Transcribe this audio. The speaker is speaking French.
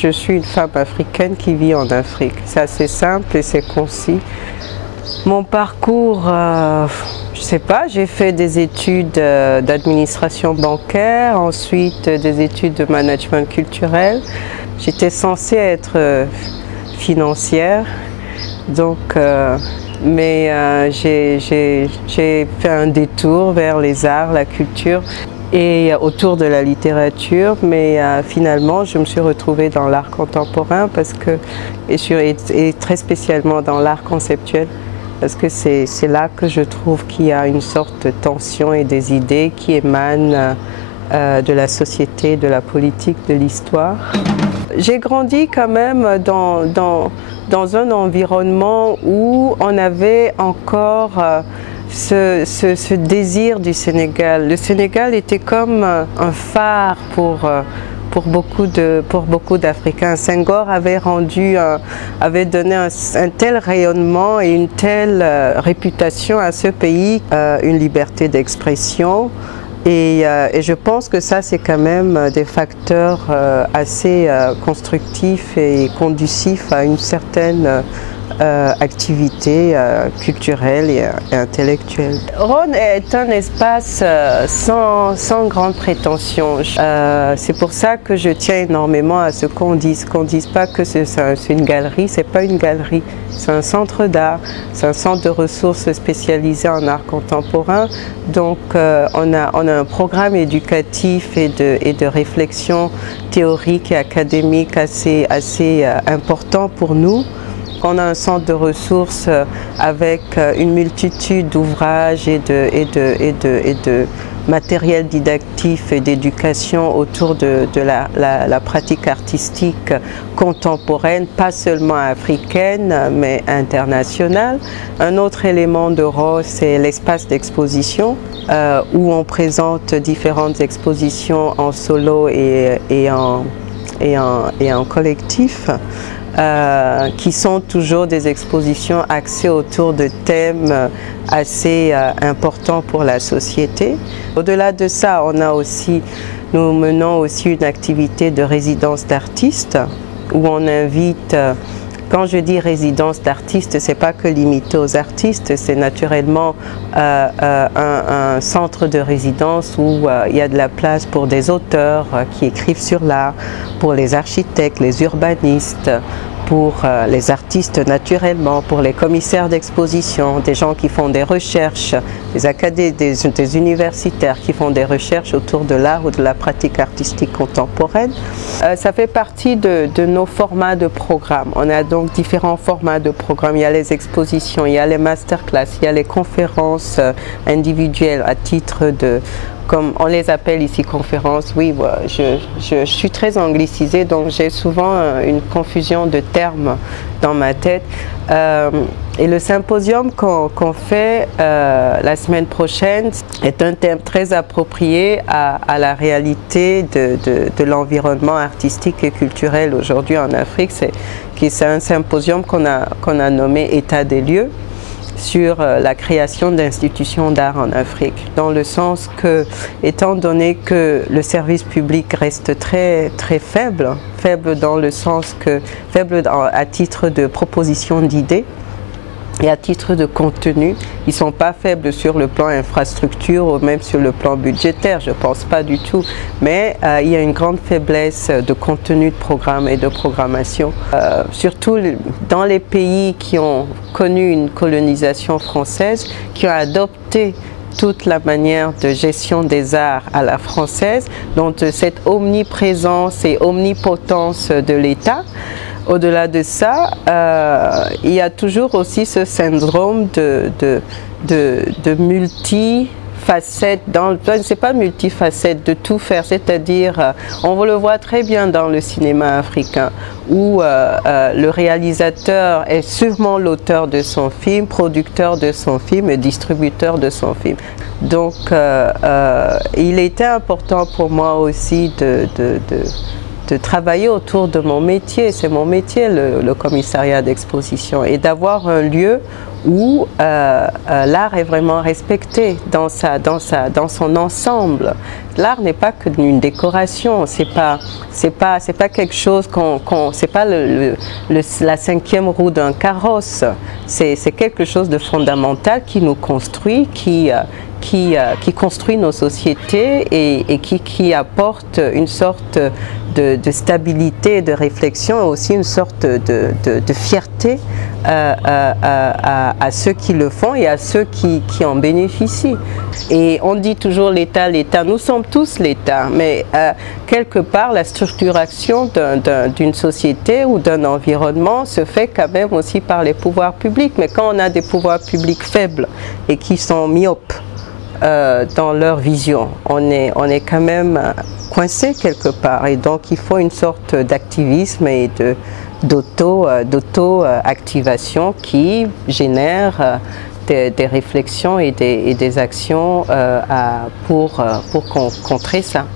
je suis une femme africaine qui vit en Afrique. C'est assez simple et c'est concis. Mon parcours, je ne sais pas, j'ai fait des études d'administration bancaire, ensuite des études de management culturel. J'étais censée être financière, donc, mais j'ai fait un détour vers les arts, la culture et autour de la littérature, mais finalement je me suis retrouvée dans l'art contemporain parce que, et très spécialement dans l'art conceptuel, parce que c'est là que je trouve qu'il y a une sorte de tension et des idées qui émanent de la société, de la politique, de l'histoire. J'ai grandi quand même dans un environnement où on avait encore ce désir du Sénégal. Le Sénégal était comme un phare pour beaucoup d'Africains. Senghor avait donné un tel rayonnement et une telle réputation à ce pays, une liberté d'expression. Et je pense que ça, c'est quand même des facteurs assez constructifs et conducifs à une certaine activité culturelle et intellectuelle. Rhône est un espace sans grande prétention. C'est pour ça que je tiens énormément à ce qu'on dise pas que c'est une galerie, c'est pas une galerie, c'est un centre d'art, c'est un centre de ressources spécialisé en art contemporain. Donc on a un programme éducatif et de réflexion théorique et académique assez important pour nous. On a un centre de ressources avec une multitude d'ouvrages et de matériel didactif et d'éducation autour de la pratique artistique contemporaine, pas seulement africaine, mais internationale. Un autre élément de ROS, c'est l'espace d'exposition, où on présente différentes expositions en solo et en collectif. Qui sont toujours des expositions axées autour de thèmes assez importants pour la société. Au-delà de ça, nous menons aussi une activité de résidence d'artistes où on invite, quand je dis résidence d'artistes, c'est pas que limité aux artistes, c'est naturellement un centre de résidence où il y a de la place pour des auteurs qui écrivent sur l'art, pour les architectes, les urbanistes, pour les artistes naturellement, pour les commissaires d'exposition, des gens qui font des recherches, des académiques, des universitaires qui font des recherches autour de l'art ou de la pratique artistique contemporaine. Ça fait partie de nos formats de programmes. On a donc différents formats de programmes. Il y a les expositions, il y a les masterclass, il y a les conférences individuelles à titre de... Comme on les appelle ici conférences, oui, je suis très anglicisée, donc j'ai souvent une confusion de termes dans ma tête. Et le symposium qu'on fait la semaine prochaine est un thème très approprié à la réalité de l'environnement artistique et culturel aujourd'hui en Afrique. C'est un symposium qu'on a nommé État des lieux, sur la création d'institutions d'art en Afrique, dans le sens que, étant donné que le service public reste très faible dans le sens que, faible à titre de proposition d'idées, et à titre de contenu, ils ne sont pas faibles sur le plan infrastructure ou même sur le plan budgétaire, je ne pense pas du tout. Mais il y a une grande faiblesse de contenu de programme et de programmation. Surtout dans les pays qui ont connu une colonisation française, qui ont adopté toute la manière de gestion des arts à la française, donc cette omniprésence et omnipotence de l'État. Au-delà de ça, il y a toujours aussi ce syndrome de multifacette, c'est pas multifacette, de tout faire, c'est-à-dire, on le voit très bien dans le cinéma africain, où le réalisateur est sûrement l'auteur de son film, producteur de son film et distributeur de son film. Donc, il était important pour moi aussi de travailler autour de mon métier. C'est mon métier, le commissariat d'exposition, et d'avoir un lieu où l'art est vraiment respecté dans son ensemble. L'art n'est pas que une décoration, c'est pas quelque chose c'est pas la cinquième roue d'un carrosse. C'est quelque chose de fondamental qui nous construit, qui construit nos sociétés et qui apporte une sorte de stabilité, de réflexion et aussi une sorte de fierté à ceux qui le font et à ceux qui en bénéficient. Et on dit toujours l'État, l'État. Nous sommes tous l'État, mais quelque part la structuration d'une société ou d'un environnement se fait quand même aussi par les pouvoirs publics. Mais quand on a des pouvoirs publics faibles et qui sont myopes dans leur vision, on est quand même coincé quelque part, et donc il faut une sorte d'activisme et d'auto-activation qui génère des réflexions et des actions pour contrer ça.